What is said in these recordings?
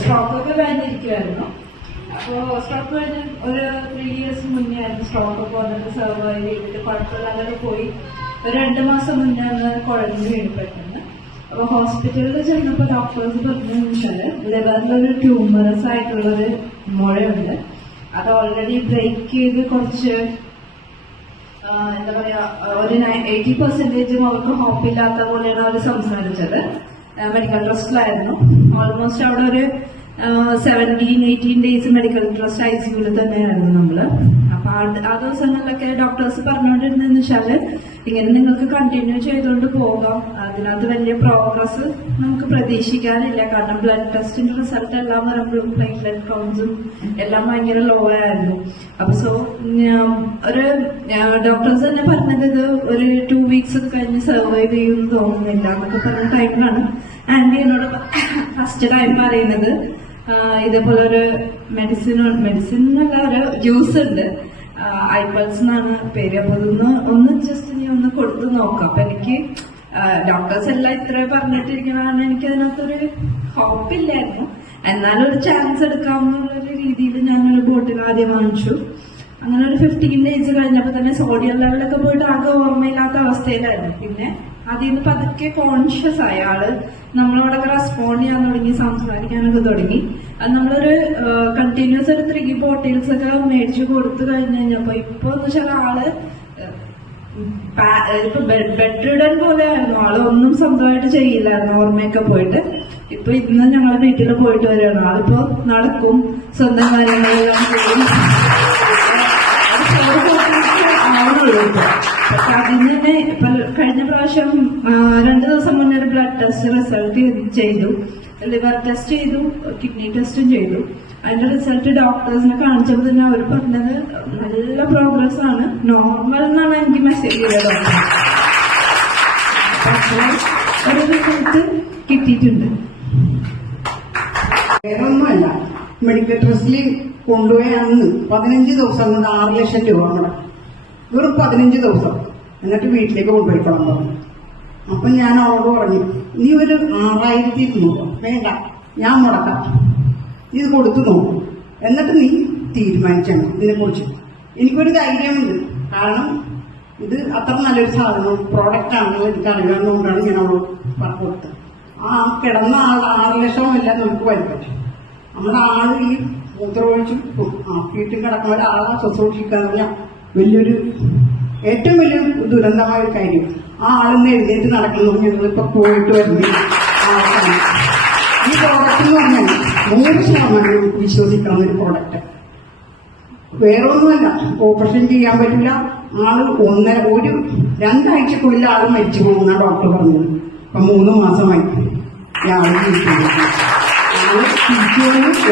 സ്ട്രോക്കൊക്കെ കഴിഞ്ഞിരിക്കുമായിരുന്നു. അപ്പോൾ സ്ട്രോക്ക് കഴിഞ്ഞ് ഒരു 3 years മുന്നേ ആയിരുന്നു സ്ട്രോക്കൊക്കെ വന്നിട്ട് സർവൈവ് ചെയ്തിട്ട് കുഴപ്പമില്ലാതെ പോയി. ഒരു 2 മാസം മുന്നേ ഒന്ന് കുഴഞ്ഞു വീണ് പെട്ടെന്ന്. അപ്പോൾ ഹോസ്പിറ്റലിൽ ചെന്നപ്പോൾ ഡോക്ടേഴ്സ് പറഞ്ഞു വെച്ചാൽ ലിവറിലൊരു ട്യൂമറസ് ആയിട്ടുള്ളൊരു മുഴയുണ്ട്. അത് ഓൾറെഡി ബ്രേക്ക് ചെയ്ത് കുറച്ച് എന്താ പറയാ ഒരു 80% അവർക്ക് ഹോപ്പില്ലാത്ത പോലെയാണ് അവർ സംസാരിച്ചത്. മെഡിക്കൽ ട്രസ്റ്റിലായിരുന്നു. ഓൾമോസ്റ്റ് അവിടെ ഒരു 17-18 days മെഡിക്കൽ ട്രസ്റ്റ് ICUവിൽ തന്നെയായിരുന്നു നമ്മള്. അപ്പൊ ആ ദിവസങ്ങളിലൊക്കെ ഡോക്ടേഴ്സ് പറഞ്ഞുകൊണ്ടിരുന്നെന്ന് വെച്ചാല് ഇങ്ങനെ നിങ്ങൾക്ക് കണ്ടിന്യൂ ചെയ്തുകൊണ്ട് പോകാം, അതിനകത്ത് വലിയ പ്രോഗ്രസ് നമുക്ക് പ്രതീക്ഷിക്കാനില്ല. കാരണം ബ്ലഡ് ടെസ്റ്റിന്റെ റിസൾട്ട് എല്ലാം വരുമ്പോഴും പ്ലേറ്റ്ലെറ്റ് കൗണ്ട്സും എല്ലാം ഭയങ്കര ലോ ആയിരുന്നു. അപ്പൊ ഒരു ഡോക്ടേഴ്സ് തന്നെ പറഞ്ഞത് ഇത് ഒരു 2 weeks കഴിഞ്ഞ് സർവൈവ് ചെയ്യുമെന്ന് തോന്നുന്നില്ല എന്നൊക്കെ പറഞ്ഞ ടൈമിലാണ് ആന്റി എന്നോട് ഫസ്റ്റ് ടൈം പറയുന്നത് ഇതേപോലെ ഒരു മെഡിസിൻ എന്നല്ല ഒരു ജ്യൂസ് ഉണ്ട്, ഐപ്പൾസ് എന്നാണ് പേര്. അപ്പൊ ഒന്ന് ജസ്റ്റ് നീ ഒന്ന് കൊടുത്തു നോക്കാം. അപ്പൊ എനിക്ക് ഡോക്ടേഴ്സ് എല്ലാം ഇത്ര പറഞ്ഞിട്ടിരിക്കണതാണ് എനിക്ക് അതിനകത്തൊരു ഹോപ്പില്ലായിരുന്നു. എന്നാലും ഒരു ചാൻസ് എടുക്കാമെന്നുള്ളൊരു രീതിയിൽ ഞാനൊരു ബോട്ടിൽ ആദ്യം വാങ്ങിച്ചു. അങ്ങനെ ഒരു 15 days കഴിഞ്ഞപ്പോൾ തന്നെ സോഡിയം ലെവലൊക്കെ പോയിട്ട് ആകെ ഓർമ്മയില്ലാത്ത അവസ്ഥയിലായിരുന്നു. പിന്നെ അതിൽ നിന്ന് പതുക്കെ കോൺഷ്യസ് ആയ ആള് നമ്മളോടൊക്കെ റെസ്പോണ്ട് ചെയ്യാൻ തുടങ്ങി, സംസാരിക്കാനൊക്കെ തുടങ്ങി. അത് നമ്മളൊരു കണ്ടിന്യൂസ് ഒരു 3 bottles ഒക്കെ മേടിച്ചു കൊടുത്തു കഴിഞ്ഞപ്പോ ഇപ്പൊ എന്ന് വെച്ചാൽ ആള് ഇപ്പൊ ബെഡ് റിഡൻ പോലെ ആയിരുന്നു. ആള് ഒന്നും സ്വന്തമായിട്ട് ചെയ്യില്ലായിരുന്നു, ഓർമ്മയൊക്കെ പോയിട്ട്. ഇപ്പൊ ഇന്ന് ഞങ്ങളെ വീട്ടിൽ പോയിട്ട് വരികയാണ്. ആളിപ്പോ നടക്കും, സ്വന്തം കാര്യങ്ങളെല്ലാം ചെയ്യും. പക്ഷെ അതിന് തന്നെ ഇപ്പൊ കഴിഞ്ഞ പ്രാവശ്യം 2 ദിവസം മുന്നേ ഒരു ബ്ലഡ് ടെസ്റ്റ് റിസൾട്ട് ചെയ്തു, ലിവർ ടെസ്റ്റ് ചെയ്തു, കിഡ്നി ടെസ്റ്റും ചെയ്തു. അതിന്റെ റിസൾട്ട് ഡോക്ടേഴ്സിനെ കാണിച്ചപ്പോൾ തന്നെ അവർ പറഞ്ഞത് നല്ല പ്രോഗ്രസ് ആണ്, നോർമൽ എന്നാണ് എനിക്ക് മെസ്സേജ് ചെയ്തത്. ഒരു റിസൾട്ട് കിട്ടിയിട്ടുണ്ട്. വേറൊന്നുമല്ല, മെഡിക്കൽ ട്രസ്റ്റിൽ കൊണ്ടുപോയ അന്ന് 15 ദിവസം കൊണ്ട് 6 ലക്ഷം രൂപ മുടക്കും. വെറും 15 ദിവസം. എന്നിട്ട് വീട്ടിലേക്ക് കൊണ്ടുപോയിക്കോളാൻ പറഞ്ഞു. അപ്പൊ ഞാൻ അവളോട് പറഞ്ഞു, നീ ഒരു 6200 വേണ്ട, ഞാൻ മുടക്കാം, ഇത് കൊടുത്തു നോക്കും, എന്നിട്ട് നീ തീരുമാനിക്കണം ഇതിനെക്കുറിച്ച്. എനിക്കൊരു ധൈര്യമുണ്ട്, കാരണം ഇത് അത്ര നല്ലൊരു സാധനം പ്രോഡക്റ്റ് ആണെന്ന് എനിക്ക് അറിയാവുന്നതുകൊണ്ടാണ് ഞാൻ അവളോട് കൊടുത്തത്. ആ കിടന്ന ആൾ 6 ലക്ഷമല്ല നമുക്ക് വരുന്നത്. നമ്മുടെ ആള് ഈ മൂത്രമൊഴിച്ചും വീട്ടിൽ കിടക്കുന്ന ഒരാളെ ശുശ്രൂഷിക്കുക എന്ന് പറഞ്ഞാൽ വലിയൊരു ഏറ്റവും വലിയ ദുരന്തമായ ഒരു കാര്യം. ആ ആളിന്ന് എഴുന്നേറ്റ് നടക്കുന്നു. ഞങ്ങളിപ്പോ പോയിട്ട് വരുന്ന ഈ പ്രോഡക്റ്റ് എന്ന് പറഞ്ഞാൽ 100% നമുക്ക് വിശ്വസിക്കാവുന്ന ഒരു പ്രോഡക്റ്റ്. വേറെ ഒന്നുമല്ല, ഓപ്പറേഷൻ ചെയ്യാൻ പറ്റില്ല. ആള് 2 ആഴ്ചക്കുള്ളിൽ ആള് മരിച്ചു പോകുന്ന ഡോക്ടർ പറഞ്ഞത്. ഇപ്പൊ 3 മാസമായി ആള്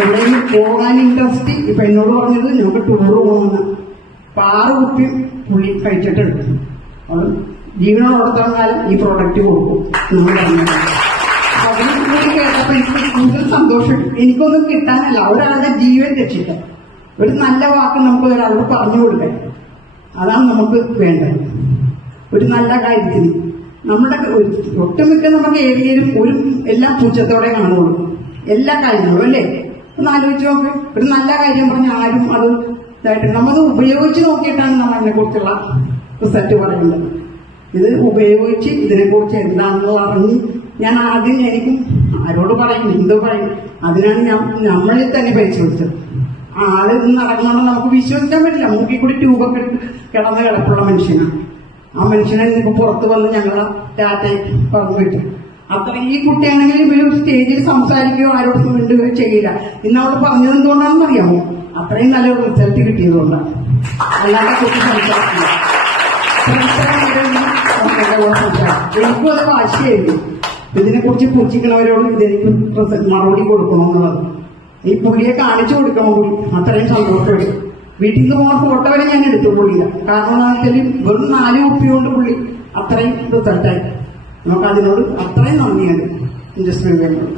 എവിടെയും പോകാൻ ഇൻട്രസ്റ്റ്. ഇപ്പൊ എന്നോട് പറഞ്ഞത് നമുക്ക് ടൂർ പോകുന്ന 6 കുപ്പി പുള്ളി കഴിച്ചിട്ടുണ്ട്. അത് ജീവനോടത്തോളം കാലം ഈ പ്രോഡക്റ്റ് കൊടുക്കും നമ്മൾ പറഞ്ഞത്. അതിന് പുള്ളി കേട്ടപ്പോ എനിക്ക് കൂടുതൽ സന്തോഷം. എനിക്കൊന്നും കിട്ടാനല്ല, ഒരാളുടെ ജീവൻ രക്ഷിക്കാൻ ഒരു നല്ല വാക്ക് നമുക്ക് ഒരാളോട് പറഞ്ഞു കൊടുക്കാൻ. അതാണ് നമുക്ക് വേണ്ടത്. ഒരു നല്ല കാര്യത്തിന് നമ്മുടെ ഒട്ടുമിക്ക നമുക്ക് ഏരിയയിലും എല്ലാം പുച്ഛത്തോടെ കാണുള്ളൂ എല്ലാ കാര്യങ്ങളും, അല്ലേ? ഒന്ന് ആലോചിച്ച് നോക്ക്. ഒരു നല്ല കാര്യം പറഞ്ഞ ആരും അത് ഇതായിട്ട് നമ്മളത് ഉപയോഗിച്ച് നോക്കിയിട്ടാണ് നമ്മൾ അതിനെക്കുറിച്ചുള്ള റിസൾട്ട് പറയുന്നത്. ഇത് ഉപയോഗിച്ച് ഇതിനെക്കുറിച്ച് എന്താണെന്ന് പറഞ്ഞ് ഞാൻ ആദ്യം എനിക്കും ആരോട് പറയും, എന്തോ പറയും, അതിനാണ് നമ്മളിൽ തന്നെ പരിശോധിച്ചത്. ആള് നടക്കണമെന്ന് നമുക്ക് വിശ്വസിക്കാൻ പറ്റില്ല. മൂക്കിൽ കൂടി ട്യൂബൊക്കെ കിടന്ന് കിടപ്പുള്ള മനുഷ്യനാണ്. ആ മനുഷ്യനെ ഇപ്പൊ പുറത്ത് വന്ന് ഞങ്ങളെ ടാറ്റയെ പറഞ്ഞു വിട്ടു. അത്ര ഈ കുട്ടിയാണെങ്കിൽ ഇവര് സ്റ്റേജിൽ സംസാരിക്കുകയോ ആരോടും മിണ്ടുകയോ ചെയ്യില്ല. ഇന്ന് അവൾ പറഞ്ഞത് എന്തുകൊണ്ടാണെന്ന് അറിയാമോ? അത്രയും നല്ലൊരു റിസൾട്ട് കിട്ടിയതുകൊണ്ടാണ്. അല്ലാതെ കുട്ടി സംസാരിക്കില്ല. എനിക്കും അത് വാശിയായിരുന്നു. ഇതിനെക്കുറിച്ച് പൂച്ചിക്കണവരോട് ഇതെനിക്ക് മറുപടി കൊടുക്കണമെന്നുള്ളത്. ഈ പുള്ളിയെ കാണിച്ചു കൊടുക്കണം കൂടി. അത്രയും സന്തോഷമുണ്ട്. വീട്ടിൽ നിന്ന് പോകുന്ന ഫോട്ടോ വരെ ഞാൻ എടുത്തു പുള്ളിയില്ല. കാരണം എന്താണെന്ന് വെച്ചാൽ വെറും 4 കുപ്പി കൊണ്ട് പുള്ളി അത്രയും റിസൾട്ടായി. നമുക്ക് അതിനോട് അത്രയും നന്ദിയുണ്ട് ഇൻഡസ്ട്രി വേണ്ടത്.